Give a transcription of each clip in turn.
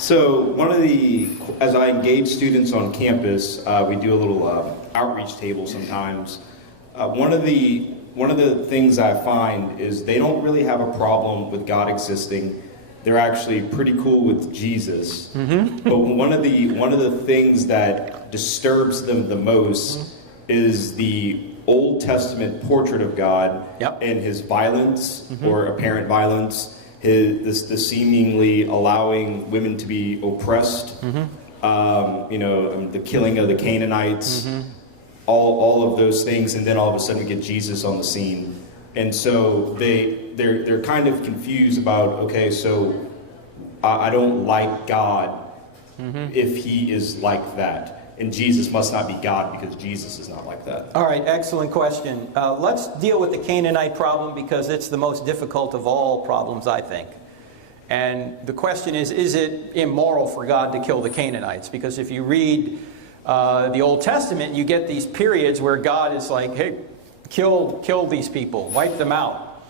So as I engage students on campus, we do a little outreach table sometimes. One of the things I find is they don't really have a problem with God existing. They're actually pretty cool with Jesus. But one of the things that disturbs them the most is the Old Testament portrait of God and his violence or apparent violence. The seemingly allowing women to be oppressed, the killing of the Canaanites, all of those things, and then all of a sudden we get Jesus on the scene, and so they're kind of confused about, okay, so I don't like God if he is like that. And Jesus must not be God because Jesus is not like that. All right, excellent question. Let's deal with the Canaanite problem because it's the most difficult of all problems, I think. And the question is it immoral for God to kill the Canaanites? Because if you read the Old Testament, you get these periods where God is like, hey, kill these people, wipe them out.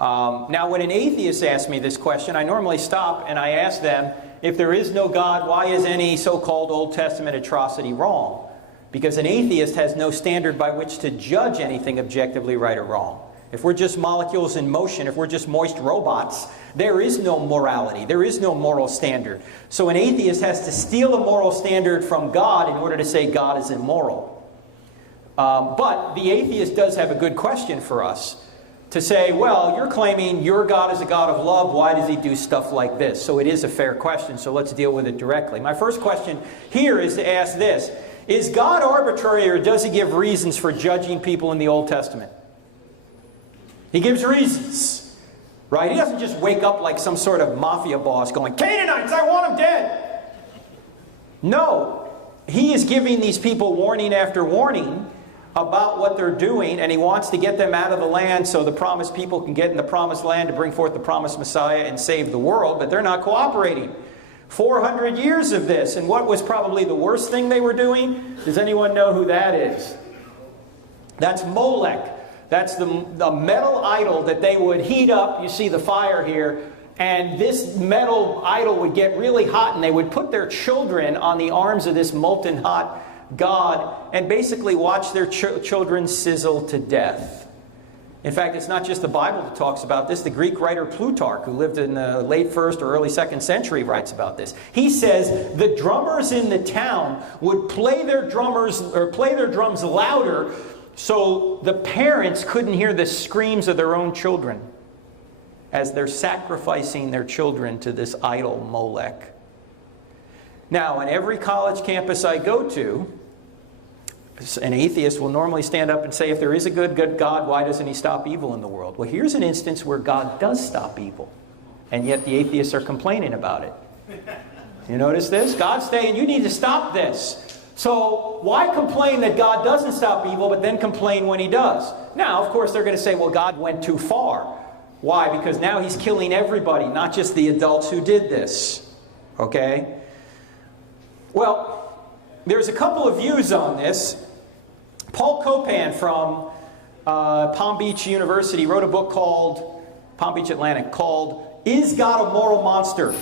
Now, when an atheist asks me this question, I normally stop and I ask them, if there is no God, why is any so-called Old Testament atrocity wrong? Because an atheist has no standard by which to judge anything objectively right or wrong. If we're just molecules in motion, if we're just moist robots, there is no morality. There is no moral standard. So an atheist has to steal a moral standard from God in order to say God is immoral. But the atheist does have a good question for us. To say, well, you're claiming your God is a God of love, why does he do stuff like this? So it is a fair question, so let's deal with it directly. My first question here is to ask this. Is God arbitrary, or does he give reasons for judging people in the Old Testament? He gives reasons, right? He doesn't just wake up like some sort of mafia boss going, Canaanites, I want them dead. No, he is giving these people warning after warning about what they're doing, and he wants to get them out of the land so the promised people can get in the promised land to bring forth the promised Messiah and save the world, but they're not cooperating. 400 years of this, and what was probably the worst thing they were doing? Does anyone know who that is? That's Molech. That's the metal idol that they would heat up. You see the fire here. And this metal idol would get really hot, and they would put their children on the arms of this molten hot God and basically watch their children sizzle to death. In fact, it's not just the Bible that talks about this. The Greek writer Plutarch, who lived in the late 1st or early 2nd century, writes about this. He says the drummers in the town would play their drums louder so the parents couldn't hear the screams of their own children as they're sacrificing their children to this idol Molech. Now, on every college campus I go to, an atheist will normally stand up and say, if there is a good God, why doesn't he stop evil in the world? Well, here's an instance where God does stop evil, and yet the atheists are complaining about it. You notice this? God's saying, you need to stop this. So why complain that God doesn't stop evil, but then complain when he does? Now, of course, they're going to say, well, God went too far. Why? Because now he's killing everybody, not just the adults who did this. Okay? Well, there's a couple of views on this. Paul 𝗠𝗘𝗏 from Palm Beach University wrote a book called, Palm Beach Atlantic, called Is God a Moral Monster?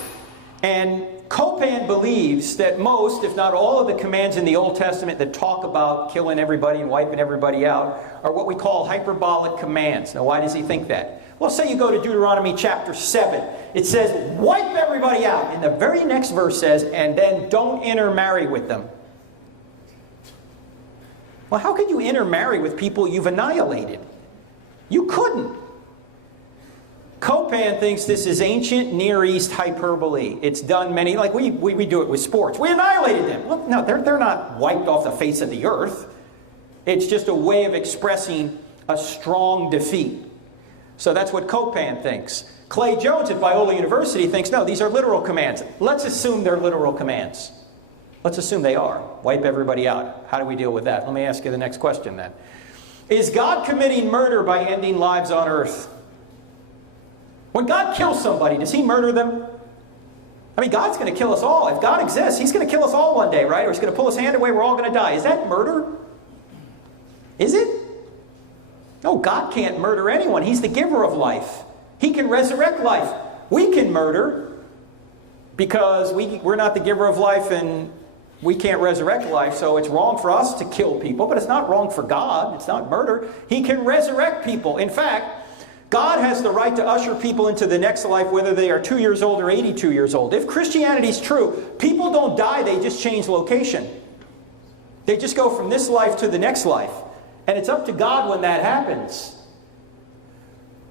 And 𝗠𝗏𝗏 believes that most, if not all, of the commands in the Old Testament that talk about killing everybody and wiping everybody out are what we call hyperbolic commands. Now, why does he think that? Well, say you go to Deuteronomy chapter 7. It says, wipe everybody out. And the very next verse says, and then don't intermarry with them. Well, how could you intermarry with people you've annihilated? You couldn't. 𝗠𝗏𝗏 thinks this is ancient Near East hyperbole. It's done many, like we do it with sports. We annihilated them. Well, no, they're not wiped off the face of the earth. It's just a way of expressing a strong defeat. So that's what 𝗠𝗏𝗏 thinks. Clay Jones at Biola University thinks, no, these are literal commands. Let's assume they're literal commands. Let's assume they are. Wipe everybody out. How do we deal with that? Let me ask you the next question then. Is God committing murder by ending lives on earth? When God kills somebody, does he murder them? I mean, God's going to kill us all. If God exists, he's going to kill us all one day, right? Or he's going to pull his hand away, we're all going to die. Is that murder? Is it? No, God can't murder anyone. He's the giver of life. He can resurrect life. We can murder because we're not the giver of life and we can't resurrect life, so it's wrong for us to kill people, but it's not wrong for God. It's not murder. He can resurrect people. In fact, God has the right to usher people into the next life, whether they are 2 years old or 82 years old. If Christianity is true, people don't die, they just change location. They just go from this life to the next life. And it's up to God when that happens.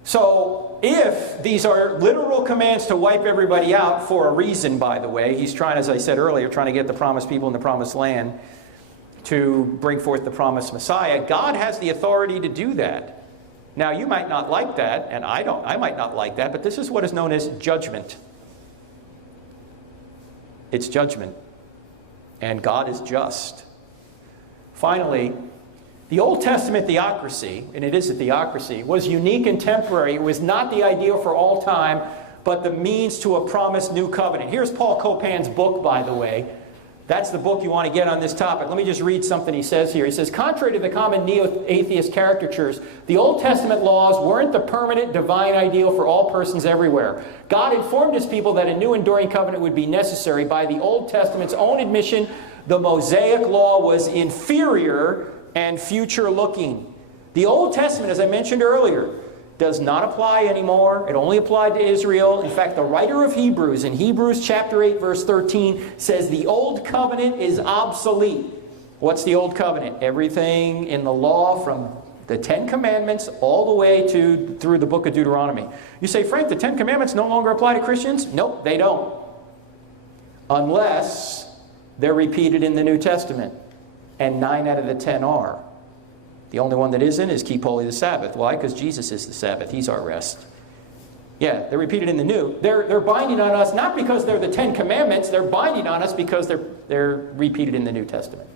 So, if these are literal commands to wipe everybody out for a reason, by the way, he's trying, as I said earlier, trying to get the promised people in the promised land to bring forth the promised Messiah, God has the authority to do that. Now, you might not like that, and I might not like that, but this is what is known as judgment. It's judgment. And God is just. Finally, the Old Testament theocracy, and it is a theocracy, was unique and temporary. It was not the ideal for all time, but the means to a promised new covenant. Here's 𝗦𝗢𝗗𝗧𝗏's book, by the way. That's the book you want to get on this topic. Let me just read something he says here. He says, contrary to the common neo-atheist caricatures, the Old Testament laws weren't the permanent divine ideal for all persons everywhere. God informed his people that a new enduring covenant would be necessary. By the Old Testament's own admission, the Mosaic law was inferior and future-looking. The Old Testament, as I mentioned earlier, does not apply anymore. It only applied to Israel. In fact, the writer of Hebrews, in Hebrews chapter 8, verse 13, says the Old Covenant is obsolete. What's the Old Covenant? Everything in the law from the Ten Commandments all the way through the book of Deuteronomy. You say, Frank, the Ten Commandments no longer apply to Christians? Nope, they don't. Unless they're repeated in the New Testament. And 9 out of the 10 are. The only one that isn't is keep holy the Sabbath. Why? Because Jesus is the Sabbath. He's our rest. Yeah, they're repeated in the New. They're binding on us not because they're the Ten Commandments. They're binding on us because they're repeated in the New Testament.